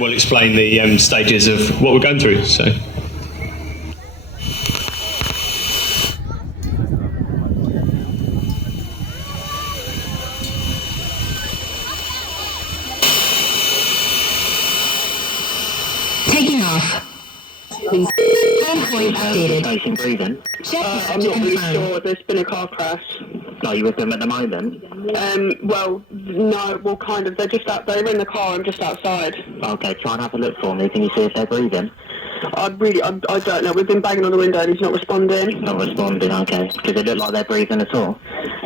We'll explain the stages of what we're going through. So. Taking off. Please. Endpoint updated. Breathing. I'm not really sure. There's been a car crash. Are you with them at the moment? Well, no, well, kind of. They're just out. They're in the car. I'm just outside. Okay, try and have a look for me. Can you see if they're breathing? I don't know. We've been banging on the window and he's not responding. Not responding, okay. Does it look like they're breathing at all?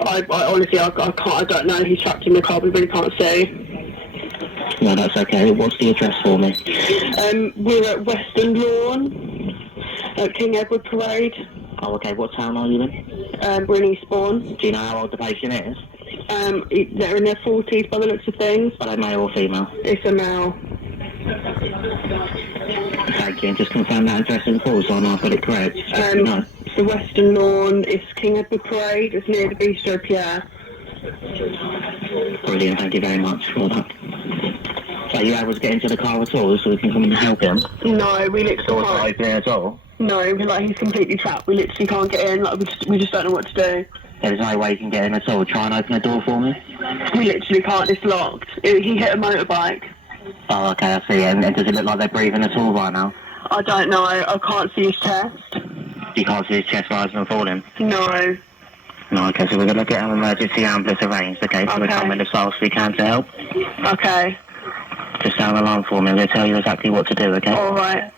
I honestly, I can't. I don't know. He's trapped in the car. We really can't see. No, that's okay. What's the address for me? We're at Western Lawn, at King Edward Parade. Oh, okay. What town are you in? We're in Eastbourne. Do you know how old the patient is? They're in their 40s by the looks of things. Are they male or female? It's a male. Thank you. And just confirm that address in full so I know I've got it correct. No. It's the Western Lawn. It's King Edward Parade. It's near the Bistro Pierre. Brilliant. Thank you very much for that. Are you able to get into the car at all so we can come and help him? No, we literally Or can't. open it at all? No, like he's completely trapped. We literally can't get in. Like we just don't know what to do. There's no way you can get in at all. Try and open the door for me. We literally can't. It's locked. He hit a motorbike. Oh, okay, I see. And does it look like they're breathing at all right now? I don't know. I can't see his chest. You can't see his chest rising and falling? No. No, okay, so we're going to get an emergency ambulance arranged, okay? So we're coming as fast as we can to help. Okay. Just sound the alarm for me. I'm going to tell you exactly what to do, okay? All right.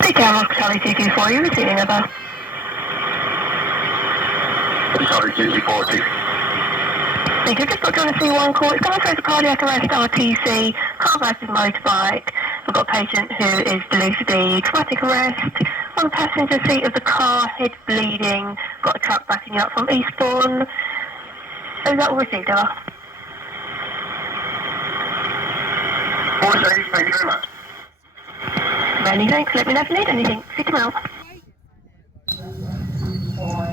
Take care, Casualty 224. You're receiving a bus. Sorry, 240. Thank you. Just got on a C1 call. It's coming through as a cardiac arrest RTC, car versus motorbike. We've got a patient who is believed to be traumatic arrest. On the passenger seat of the car, head bleeding. Got a truck backing you up from Eastbourne. Is that all received, Ella? Thank you very much. Many thanks. Let me know if you need anything. Seek him out.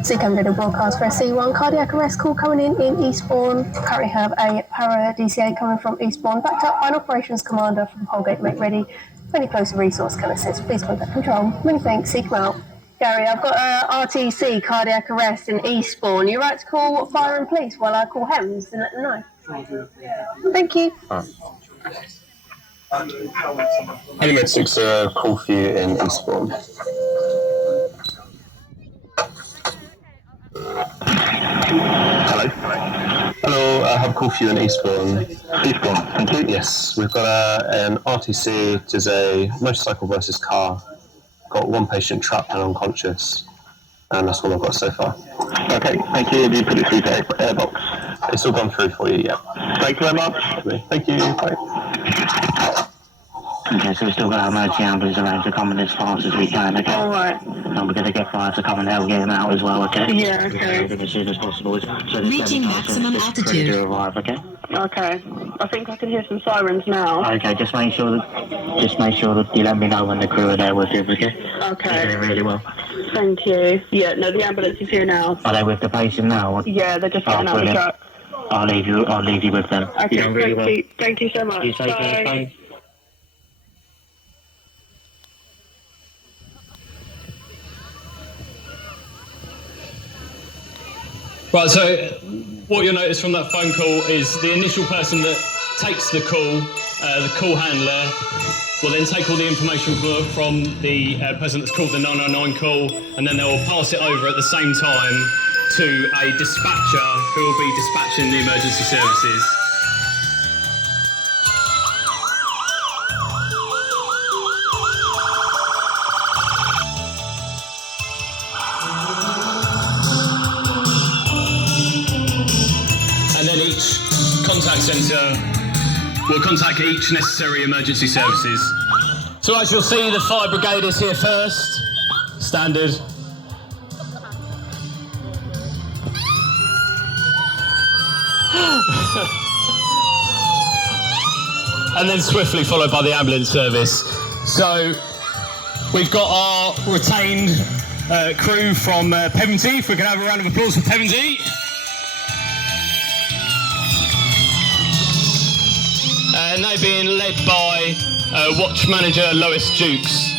C10 video broadcast for a C1 cardiac arrest call coming in Eastbourne. Currently have a para-DCA coming from Eastbourne. Backed up by an operations commander from Holgate. Make ready. For any closer resource can assist. Please contact control. Many thanks. Seek him out. Gary, I've got a RTC cardiac arrest in Eastbourne. You're right to call fire and police while I call HEMS and let them know. Thank you. Element 6, call for you in Eastbourne. Hello? Hello, I have a call for you in Eastbourne. Eastbourne, thank you. Yes, we've got an RTC, it is a motorcycle versus car. Got one patient trapped and unconscious, and that's all I've got so far. Okay, thank you. Have you put it through to airbox? It's all gone through for you, yeah. Thank you very much. Thank you, bye. Okay, so we've still got our emergency ambulance arranged to come in as fast as we can, okay? Alright. And we're going to get fire to come and help get him out as well, okay? Yeah, okay. As soon as possible. So Reaching maximum altitude. To arrive, okay? Okay. I think I can hear some sirens now. Okay, just make sure that you let me know when the crew are there with you, okay? Okay. You're doing really well. Thank you. Yeah, no, the ambulance is here now. Are they with the patient now? Yeah, they're just getting out of the truck. I'll leave you with them. Okay, You're doing really well. Thank you so much. You take care, bye. Right, so what you'll notice from that phone call is the initial person that takes the call handler, will then take all the information from the person that's called the 999 call, and then they will pass it over at the same time to a dispatcher who will be dispatching the emergency services. And then each contact centre will contact each necessary emergency services. So as you'll see, the fire brigade is here first, standard. And then swiftly followed by the ambulance service. So we've got our retained crew from Pevensey. If we can have a round of applause for Pevensey. And they're being led by watch manager Lois Jukes.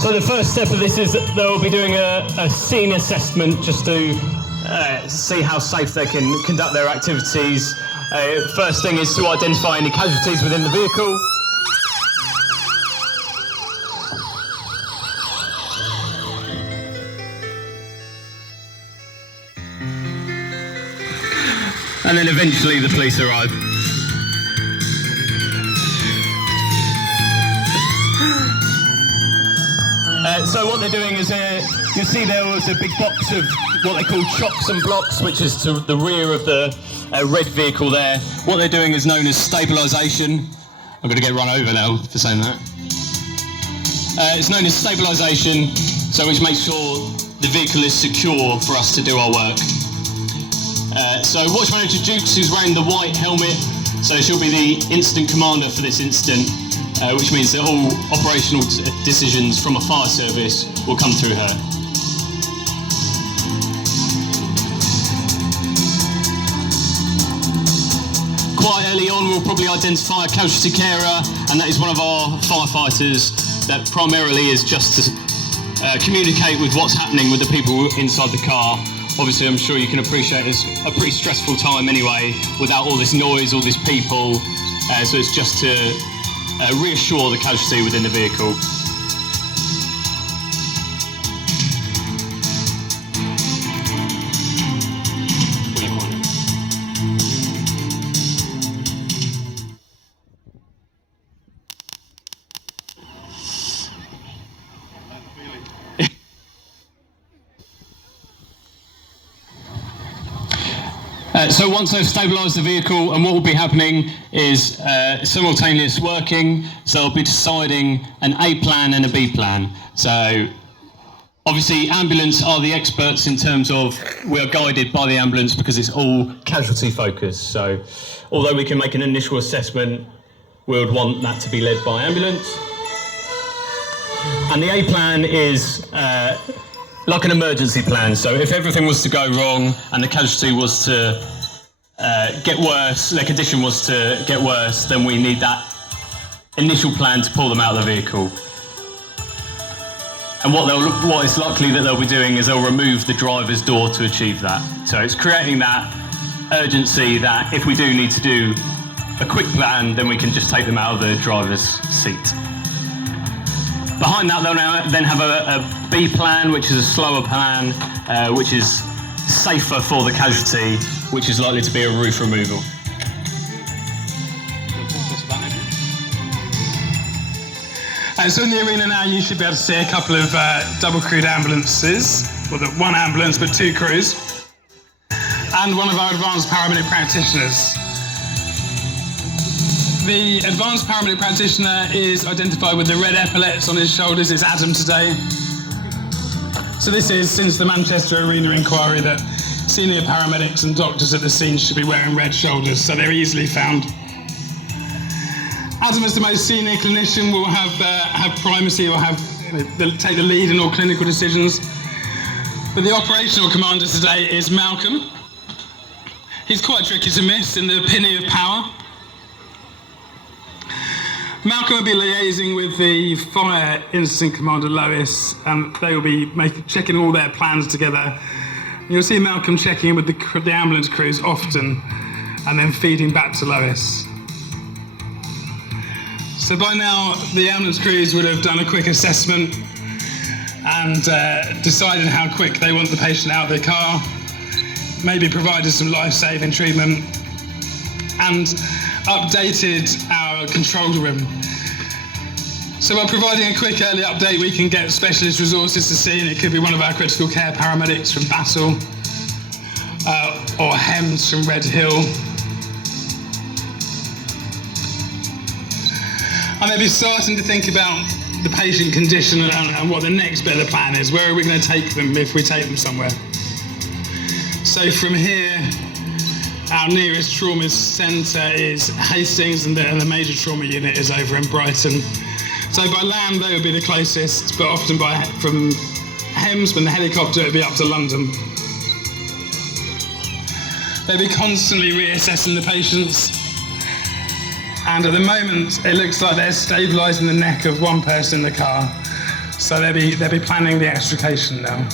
So the first step of this is that they'll be doing a scene assessment just to see how safe they can conduct their activities. First thing is to identify any casualties within the vehicle. And then eventually the police arrive. So what they're doing is, you'll see there was a big box of what they call chocks and blocks, which is to the rear of the red vehicle there. What they're doing is known as stabilization. I'm going to get run over now for saying that. It's known as stabilization, so which makes sure the vehicle is secure for us to do our work. So Watch Manager Jukes, who's wearing the white helmet, so she'll be the incident commander for this incident. Which means that all operational decisions from a fire service will come through her. Quite early on, we'll probably identify a casualty carer, and that is one of our firefighters that primarily is just to communicate with what's happening with the people inside the car. Obviously, I'm sure you can appreciate it's a pretty stressful time anyway, without all this noise, all these people. So it's just to reassure the casualty within the vehicle. So once they've stabilised the vehicle, and what will be happening is simultaneous working, so they'll be deciding an A plan and a B plan. So obviously ambulance are the experts in terms of we are guided by the ambulance because it's all casualty focused. So although we can make an initial assessment, we would want that to be led by ambulance. And the A plan is like an emergency plan. So if everything was to go wrong and the casualty was to get worse, their condition was to get worse, then we need that initial plan to pull them out of the vehicle. And what is likely that they'll be doing is they'll remove the driver's door to achieve that. So it's creating that urgency that if we do need to do a quick plan, then we can just take them out of the driver's seat. Behind that, they'll then have a B plan, which is a slower plan, which is safer for the casualty, which is likely to be a roof removal. So in the arena now, you should be able to see a couple of double-crewed ambulances, well, one ambulance but two crews, and one of our advanced paramedic practitioners. The advanced paramedic practitioner is identified with the red epaulets on his shoulders. It's Adam today. So this is since the Manchester Arena inquiry that senior paramedics and doctors at the scene should be wearing red shoulders, so they're easily found. Adam, as the most senior clinician, will have primacy, or take the lead in all clinical decisions. But the operational commander today is Malcolm. He's quite tricky to miss in the pinny of power. Malcolm will be liaising with the fire incident commander Lois, and they will be checking all their plans together. You'll see Malcolm checking in with the ambulance crews often, and then feeding back to Lois. So by now, the ambulance crews would have done a quick assessment and decided how quick they want the patient out of their car, maybe provided some life-saving treatment, and updated our control room. So by providing a quick early update, we can get specialist resources to see, and it could be one of our critical care paramedics from Battle, or Hems from Red Hill. And they'll be starting to think about the patient condition and what the next bit of the plan is. Where are we going to take them if we take them somewhere? So from here, our nearest trauma centre is Hastings, and the major trauma unit is over in Brighton. So by land, they would be the closest, but often from Hemsman, the helicopter, it would be up to London. They'd be constantly reassessing the patients. And at the moment, it looks like they're stabilising the neck of one person in the car. So they'll be planning the extrication now.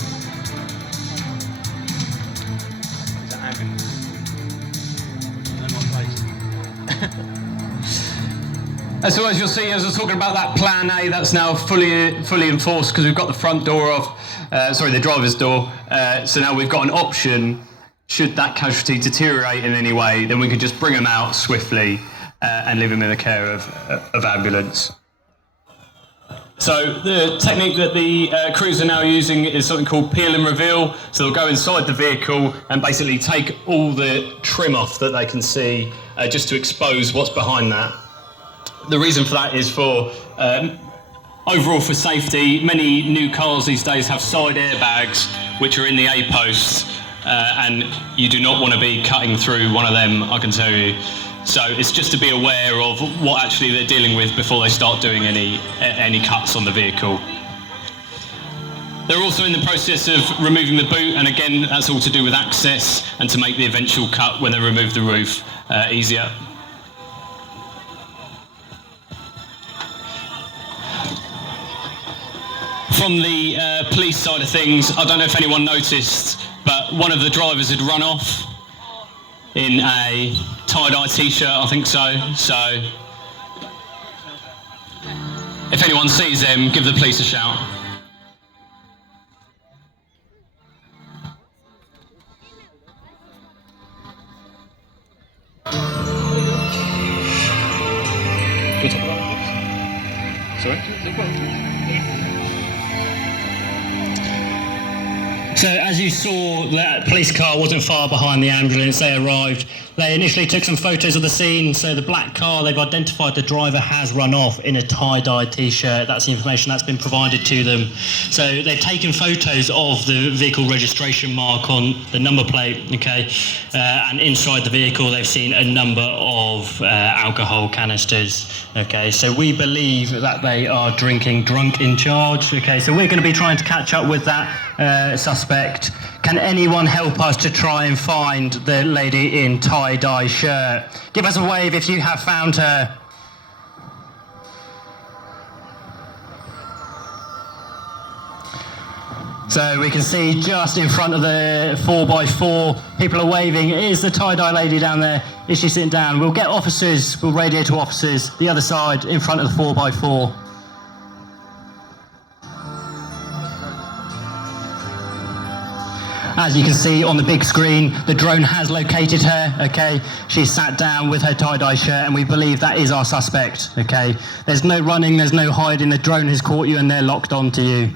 So as you'll see, as I was talking about that plan A, that's now fully enforced because we've got the front door off, the driver's door. So now we've got an option, should that casualty deteriorate in any way, then we can just bring them out swiftly and leave them in the care of ambulance. So the technique that the crews are now using is something called peel and reveal. So they'll go inside the vehicle and basically take all the trim off that they can see just to expose what's behind that. The reason for that is for overall for safety. Many new cars these days have side airbags which are in the A-posts and you do not want to be cutting through one of them, I can tell you. So it's just to be aware of what actually they're dealing with before they start doing any cuts on the vehicle. They're also in the process of removing the boot, and again that's all to do with access and to make the eventual cut when they remove the roof easier. From the police side of things, I don't know if anyone noticed, but one of the drivers had run off in a tie-dye t-shirt, I think so. So if anyone sees them, give the police a shout. So as you saw, that police car wasn't far behind the ambulance. They arrived. They initially took some photos of the scene. So the black car, they've identified the driver has run off in a tie-dye t-shirt. That's the information that's been provided to them. So they've taken photos of the vehicle registration mark on the number plate, okay? And inside the vehicle, they've seen a number of alcohol canisters, okay? So we believe that they are drinking drunk in charge, okay? So we're going to be trying to catch up with that suspect. Can anyone help us to try and find the lady in tie-dye shirt? Give us a wave if you have found her. So we can see just in front of the 4x4, people are waving. Is the tie-dye lady down there? Is she sitting down? We'll get officers, we'll radio to officers, the other side in front of the 4x4. As you can see on the big screen, the drone has located her, okay? She's sat down with her tie-dye shirt and we believe that is our suspect, okay? There's no running, there's no hiding, the drone has caught you and they're locked onto you. Do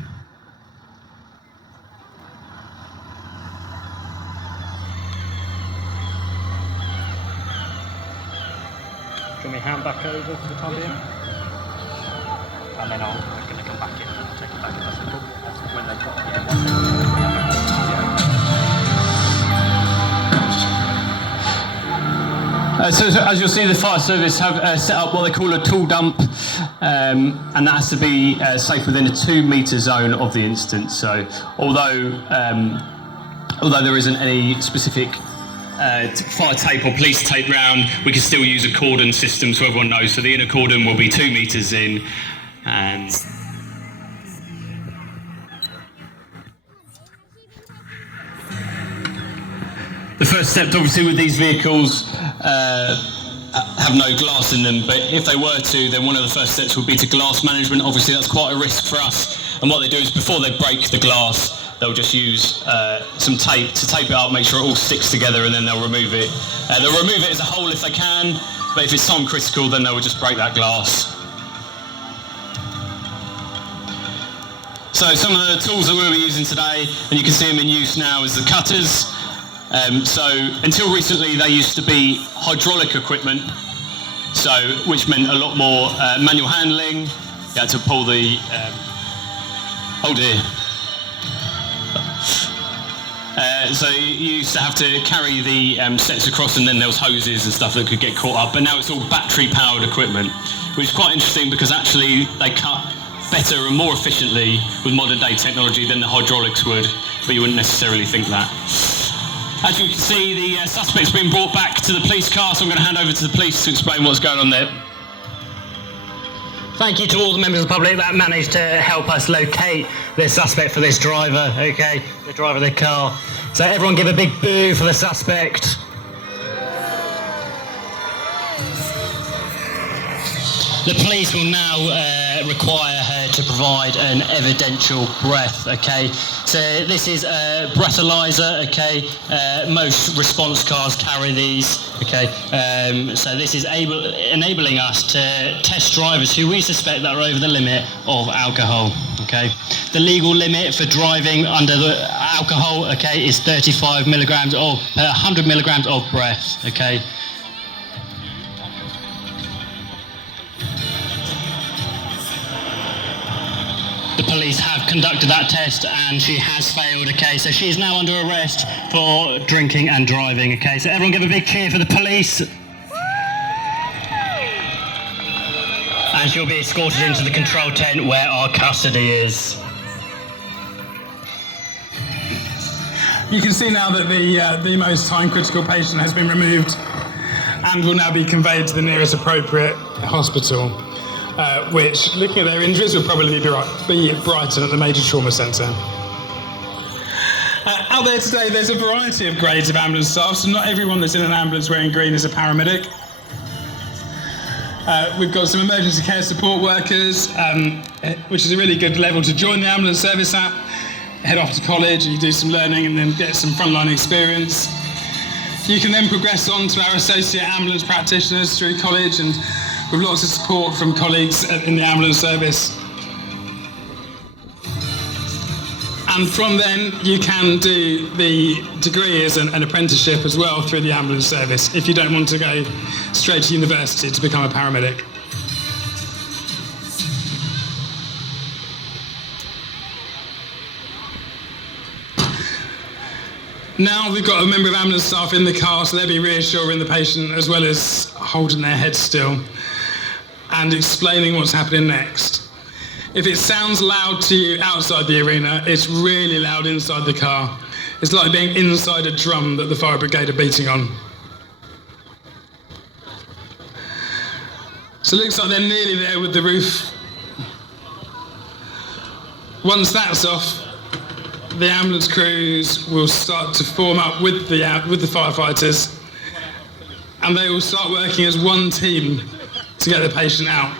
you want me to hand back over for the time being? And then I'm going to come back in and I'll take it back if that's the problem. That's when they drop it. So as you'll see, the fire service have set up what they call a tool dump, and that has to be safe within a 2-metre zone of the incident. So although there isn't any specific fire tape or police tape round, we can still use a cordon system so everyone knows. So the inner cordon will be 2 metres in. And the first step, obviously, with these vehicles have no glass in them, but if they were to, then one of the first steps would be to glass management. Obviously, that's quite a risk for us. And what they do is before they break the glass, they'll just use some tape to tape it up, make sure it all sticks together, and then they'll remove it. They'll remove it as a whole if they can, but if it's time critical, then they will just break that glass. So some of the tools that we'll be using today, and you can see them in use now, is the cutters. So until recently they used to be hydraulic equipment, so which meant a lot more manual handling. You had to pull the oh dear. So you used to have to carry the sets across, and then there was hoses and stuff that could get caught up, but now it's all battery-powered equipment, which is quite interesting because actually they cut better and more efficiently with modern-day technology than the hydraulics would, but you wouldn't necessarily think that. As you can see, the suspect's been brought back to the police car, so I'm going to hand over to the police to explain what's going on there. Thank you to all the members of the public that managed to help us locate the suspect for this driver, okay? The driver of the car. So everyone give a big boo for the suspect. The police will now require her to provide an evidential breath, okay? So this is a breathalyzer, okay? Most response cars carry these, okay? So this is enabling us to test drivers who we suspect that are over the limit of alcohol, okay? The legal limit for driving under the alcohol, okay, is 35 milligrams of 100 milligrams of breath, okay? The police have conducted that test and she has failed, okay, so she is now under arrest for drinking and driving, okay, so everyone give a big cheer for the police. And she'll be escorted into the control tent where our custody is. You can see now that the most time-critical patient has been removed and will now be conveyed to the nearest appropriate hospital. Which, looking at their injuries, will probably be Brighton at the Major Trauma Centre. Out there today, there's a variety of grades of ambulance staff, so not everyone that's in an ambulance wearing green is a paramedic. We've got some emergency care support workers, which is a really good level to join the ambulance service at. Head off to college, and you do some learning and then get some frontline experience. You can then progress on to our associate ambulance practitioners through college, and with lots of support from colleagues in the ambulance service. And from then, you can do the degree as an apprenticeship as well through the ambulance service if you don't want to go straight to university to become a paramedic. Now we've got a member of ambulance staff in the car, so they'll be reassuring the patient as well as holding their head still and explaining what's happening next. If it sounds loud to you outside the arena, it's really loud inside the car. It's like being inside a drum that the fire brigade are beating on. So it looks like they're nearly there with the roof. Once that's off, the ambulance crews will start to form up with the firefighters, and they will start working as one team to get the patient out.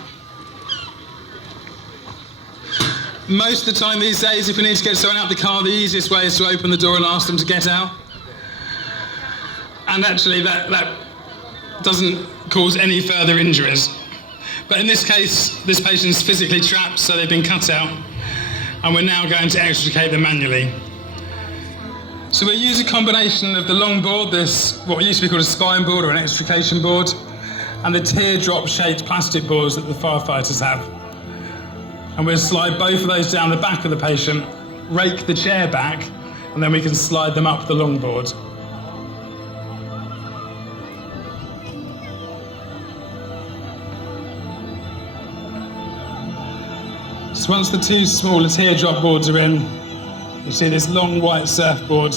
Most of the time these days, if we need to get someone out the car, the easiest way is to open the door and ask them to get out. And actually that doesn't cause any further injuries. But in this case, this patient's physically trapped, so they've been cut out, and we're now going to extricate them manually. So we use a combination of the long board, this what used to be called a spine board or an extrication board, and the teardrop-shaped plastic boards that the firefighters have. And we'll slide both of those down the back of the patient, rake the chair back, and then we can slide them up the long board. So once the two smaller teardrop boards are in, you see this long white surfboard.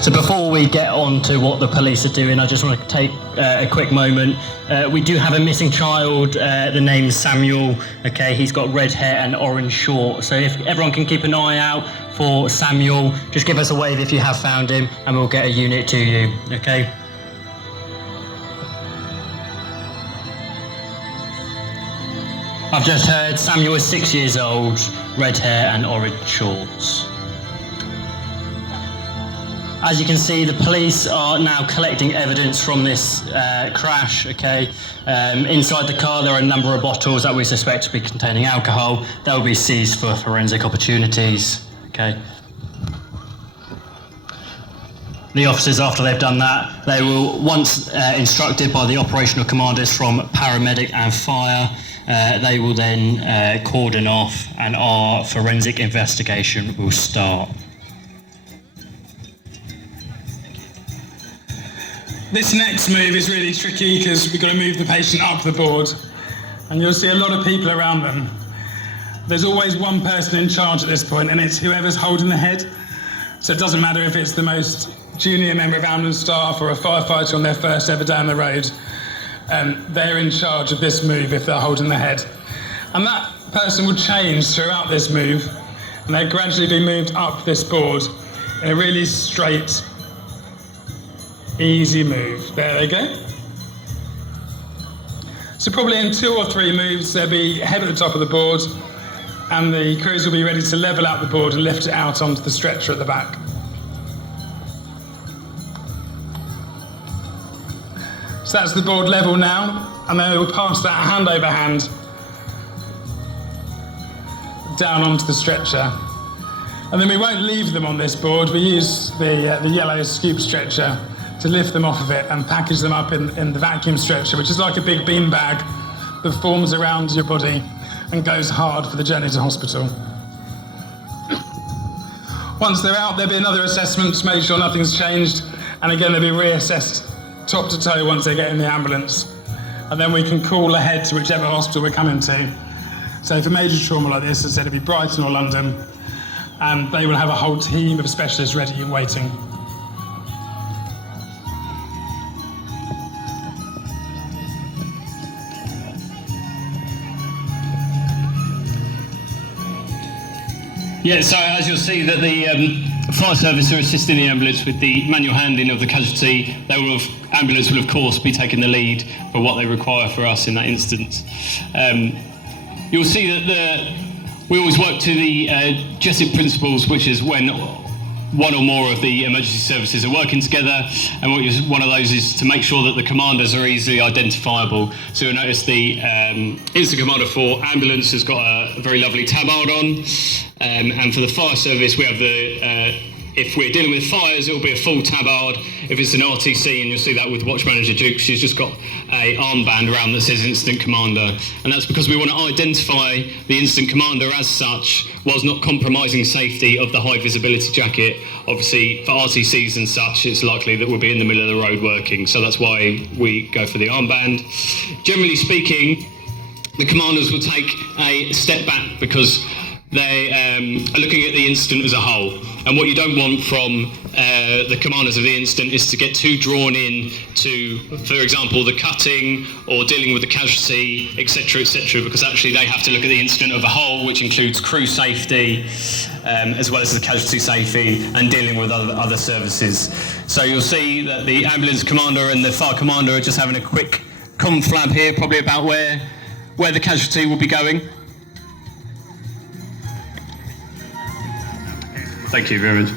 So before we get on to what the police are doing, I just want to take a quick moment. We do have a missing child. The name's Samuel. Okay, he's got red hair and orange shorts. So if everyone can keep an eye out for Samuel, just give us a wave if you have found him, and we'll get a unit to you. Okay. I've just heard Samuel is 6 years old, red hair and orange shorts. As you can see, the police are now collecting evidence from this crash, okay? Inside the car, there are a number of bottles that we suspect to be containing alcohol. They will be seized for forensic opportunities, okay? the officers, after they've done that, they will, once instructed by the operational commanders from paramedic and fire, they will then cordon off and our forensic investigation will start. This next move is really tricky because we've got to move the patient up the board, and you'll see a lot of people around them. There's always one person in charge at this point, and it's whoever's holding the head. So it doesn't matter if it's the most junior member of ambulance staff or a firefighter on their first ever down the road. They're in charge of this move if they're holding the head. And that person will change throughout this move, and they'll gradually be moved up this board in a really straight, easy move. There they go. So probably in 2 or 3 moves, they'll be head at the top of the board, and the crews will be ready to level out the board and lift it out onto the stretcher at the back. So that's the board level now, and then they will pass that hand over hand down onto the stretcher. And then we won't leave them on this board. We use the yellow scoop stretcher to lift them off of it and package them up in the vacuum stretcher, which is like a big bean bag that forms around your body and goes hard for the journey to hospital. Once they're out, there'll be another assessment to make sure nothing's changed, and again they'll be reassessed top to toe once they get in the ambulance, and then we can call ahead to whichever hospital we're coming to. So for major trauma like this, as I said, it'll be Brighton or London, and they will have a whole team of specialists ready and waiting. Yeah, so as you'll see that the fire service are assisting the ambulance with the manual handling of the casualty. Ambulance will of course be taking the lead for what they require for us in that instance. You'll see that we always work to the JESIP principles, which is when one or more of the emergency services are working together, and one of those is to make sure that the commanders are easily identifiable. So you'll notice the incident commander for ambulance has got a very lovely tabard on, and for the fire service we have the if we're dealing with fires, it will be a full tabard. If it's an RTC, and you'll see that with Watch Manager Duke, she's just got a armband around that says Incident Commander. And that's because we want to identify the Incident Commander as such, whilst not compromising safety of the high visibility jacket. Obviously, for RTCs and such, it's likely that we'll be in the middle of the road working, so that's why we go for the armband. Generally speaking, the commanders will take a step back because they are looking at the incident as a whole. And what you don't want from the commanders of the incident is to get too drawn in to, for example, the cutting or dealing with the casualty, etc., because actually they have to look at the incident as a whole, which includes crew safety, as well as the casualty safety and dealing with other services. So you'll see that the ambulance commander and the fire commander are just having a quick conflab here, probably about where the casualty will be going. Thank you very much.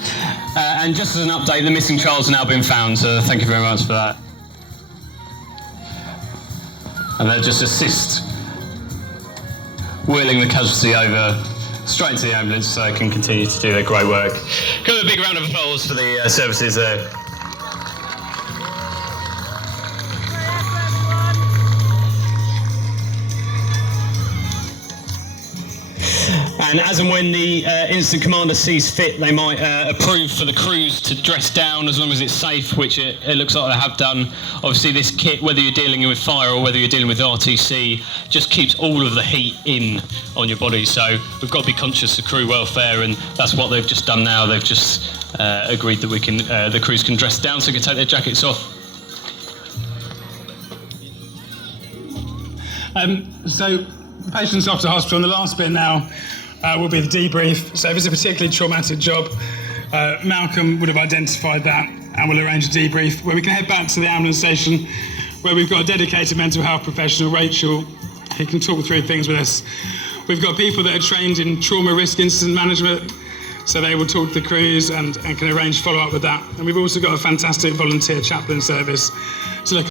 And just as an update, the missing child's now been found, so thank you very much for that. And they'll just assist wheeling the casualty over straight into the ambulance so they can continue to do their great work. Give a big round of applause for the services there. And as and when the incident commander sees fit, they might approve for the crews to dress down as long as it's safe, which it looks like they have done. Obviously this kit, whether you're dealing with fire or whether you're dealing with RTC, just keeps all of the heat in on your body. So we've got to be conscious of crew welfare, and that's what they've just done now. They've just agreed that we can, the crews can dress down so they can take their jackets off. So patients off to hospital, and the last bit now will be the debrief. So if it's a particularly traumatic job, Malcolm would have identified that and will arrange a debrief where we can head back to the ambulance station where we've got a dedicated mental health professional, Rachel, who can talk through things with us. We've got people that are trained in trauma risk incident management, so they will talk to the crews and can arrange follow-up with that. And we've also got a fantastic volunteer chaplain service to look